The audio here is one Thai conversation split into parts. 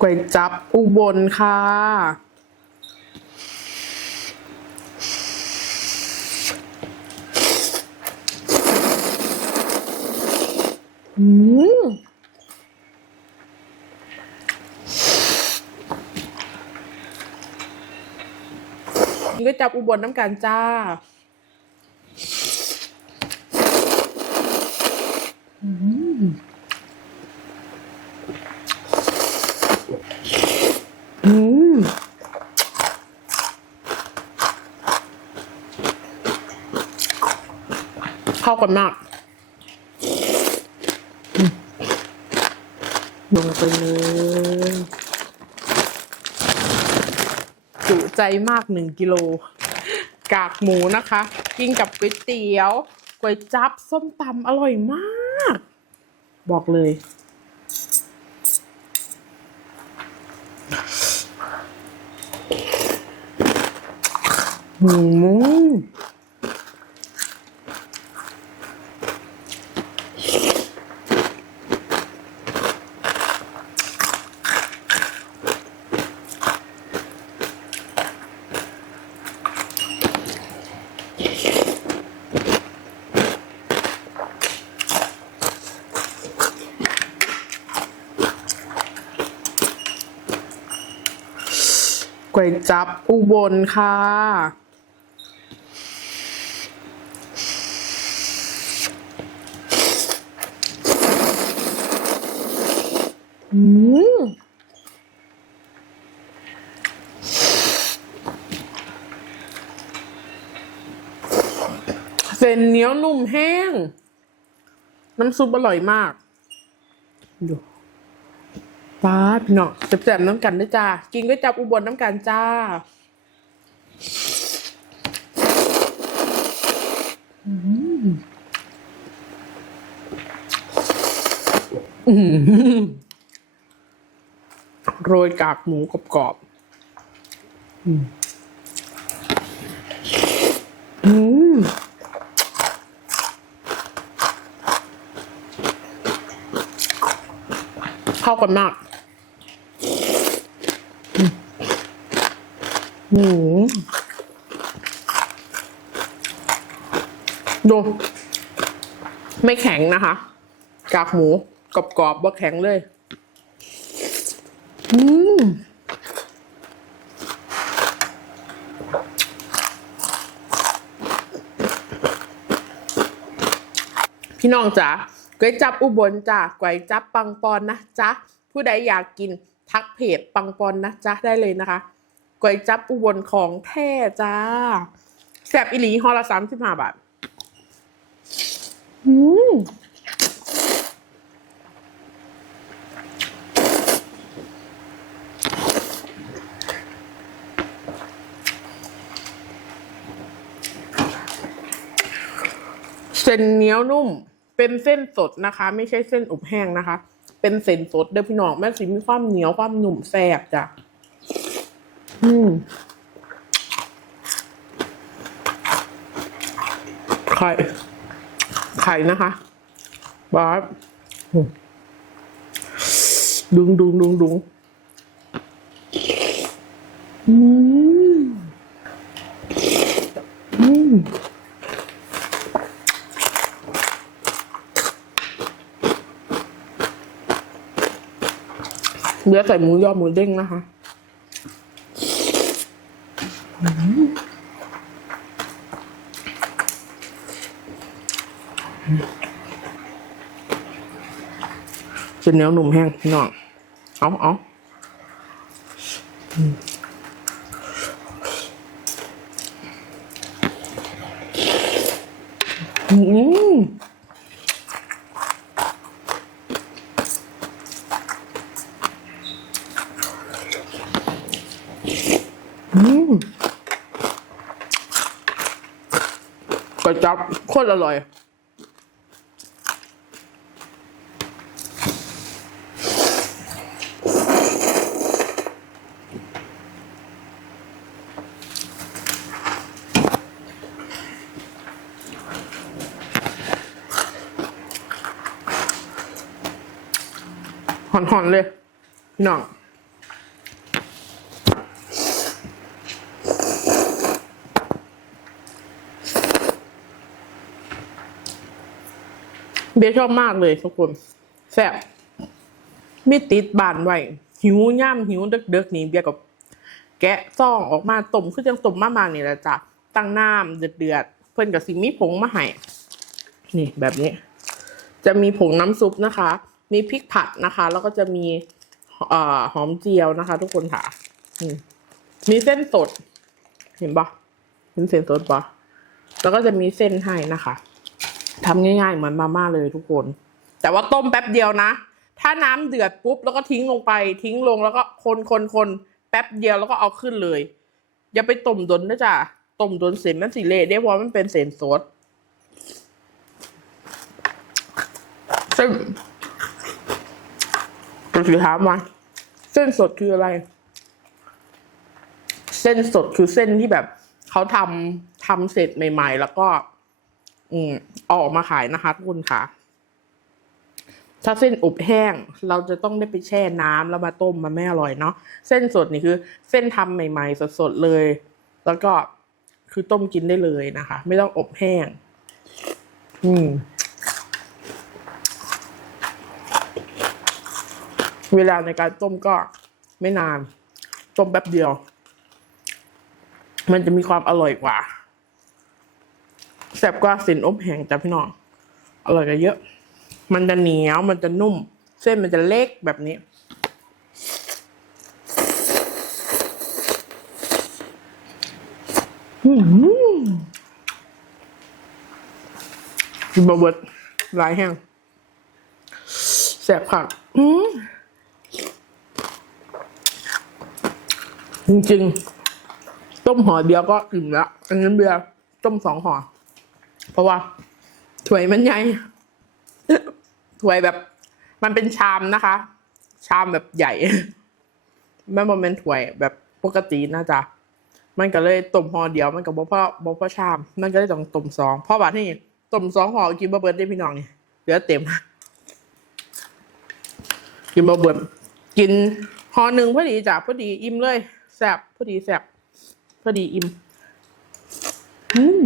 ก๋วยจับอุบลค่ะ อืมนี่ก็จับอุบลน้ำกันจ้าอืม เข้า กันมากลงไปเลยจุใจมากหนึ่งกิโล กากหมูนะคะ กินกับก๋วยเตี๋ยวก๋วยจับส้มตำอร่อยมาก บอกเลยอืม ก๋วยจับอุบลค่ะ อืมเส้นเหนียวนุ่มแห้ง น้ำซุปอร่อยมากดู ป้าพี่น้องแซ่บๆน้ำกันด้วยจ้า กินก็จับอุบลน้ำกันจ้าอืมอืมโรยกากหมูกรอบๆอืมอืมเข้ากันมากอืม อืมดู ไม่แข็งนะคะ กากหมูกรอบๆว่าแข็งเลย อืมพี่น้องจ๋าก๋วยจับอุบลจ้ะก๋วยจับปังปอนนะจ๊ะ ผู้ใดอยากกินทักเพจปังปอนนะจ๊ะได้เลยนะคะ ก๋วยจับอุบลของแท้จ้าแซบอิหลีฮอละสามสิบห้าบาทอืมเส้นเหนียวนุ่ม เป็นเส้นสดนะคะ ไม่ใช่เส้นอบแห้งนะคะ เป็นเส้นสดเด้อพี่น้องแม่สิมีความเหนียวความหนุ่มแซ่บจ้ะ อืมไข่ ไข่นะคะบาสดุงดุงดุงดุงอืมอืมเดี๋ยวใส่หมูยอหมูเด้งนะคะ เป็นเนื้อหนุ่มแห้งพี่น้องเอาเอาอืม อืม ก๋วยจั๊บโคตรอร่อย หอนๆเลย พี่น้อง เบียชอบมากเลยทุกคนแซ่บไม่ติดบานไว้หิวย่ำหิวเด็กๆนี่เบียกับแกะซ่องออกมาต้มคือจังต้มมามานี่แหละจ้ะตั้งน้ำเดือดๆเพิ่นกับสิมีผงมาให้นี่แบบนี้ จะมีผงน้ำซุปนะคะ มีพริกผัดนะคะ แล้วก็จะมีเอ่อหอมเจียวนะคะ ทุกคนค่ะมีเส้นสด เห็นปะเห็นเส้นสดปะแล้วก็จะมีเส้นให้นะคะ ทำง่ายๆเหมือนมาม่าเลยทุกคน แต่ว่าต้มแป๊บเดียวนะ ถ้าน้ำเดือดปุ๊บแล้วก็ทิ้งลงไป ทิ้งลงแล้วก็คนคนคนแป๊บเดียวแล้วก็เอาขึ้นเลย อย่าไปต้มดนนะจ๊ะต้มดนเส้นมันสิเละได้เพราะมันเป็นเส้นสดซึ่งจะถามว่าเส้นสดคืออะไร เส้นสดคือเส้นที่แบบเขาทำทำเสร็จใหม่ ๆ แล้วก็ อืมออกมาขายนะคะทุกคนค่ะ ถ้าเส้นอบแห้ง เราจะต้องได้ไปแช่น้ำแล้วมาต้มมันไม่อร่อยเนาะเส้นสดนี่คือ เส้นทำใหม่ ๆ สดๆเลย แล้วก็คือต้มกินได้เลยนะคะ ไม่ต้องอบแห้ง อืมเวลาในการต้มก็ไม่นาน ต้มแป๊บเดียว มันจะมีความอร่อยกว่า แซ่บกว่าสินอบแห้งจ้ะพี่น้อง อร่อยกันเยอะ มันจะเหนียว มันจะนุ่ม เส้นมันจะเล็กแบบนี้ อืมบะเบิดหลายแห้งแสบผักอืมจริงๆ ต้มห่อเดียวก็อิ่มแล้วอันนี้เบียร์ต้มสองห่อ ราะว่าถ้วยมันใหญ่ถ้วยแบบ มันเป็นชามนะคะ ชามแบบใหญ่ไม่มาเป็นถ้วยแบบปกตินะจ๊ะมันก็เลยต้มห่อเดียวมันก็บ่พอบ่พอชาม มันก็เลยต้องต้มสองเพราะว่าที่ต้มสองห่อกินบ่เบิดได้พี่น้องนี่เหลือเต็มกินบ่เบิดกินห่อหนึ่งพอดีจ้ะพอดีอิ่มเลยแซ่บพอดีแซ่บพอดีอิ่มอืม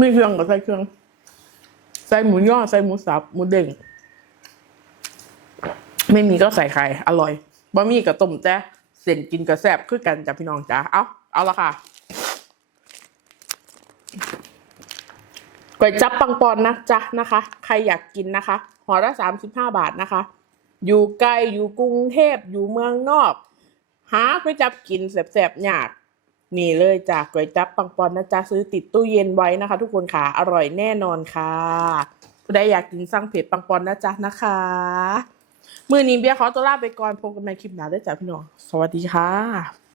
ม่เครื่องก็ใส่เครื่อง ใส่หมูย่อใส่หมูสับหมูเด้งไม่มีก็ใส่ไข่อร่อยบะหมี่กับต้มแจ๊เส้นกินกับแซ่บคือกันจ้ะพี่น้องจ้ะเอาเอาละค่ะก๋วยจับปังปอนนะจ๊ะนะคะ ใครอยากกินนะคะห่อละสามสิบห้าบาทนะคะ อยู่ไกลอยู่กรุงเทพอยู่เมืองนอก หาก๋วยจับกินแสบๆยาก นี่เลยจากก๋วยจับปังปอนนะจ๊ะซื้อติดตู้เย็นไว้นะคะ ทุกคนค่ะอร่อยแน่นอนค่ะได้อยากกินสั่งเพจปังปอนนะจ๊ะนะคะมือนี้เบียร์ขอตัวลาไปก่อนพบกันในคลิปหน้าได้จ้ะพี่น้องสวัสดีค่ะ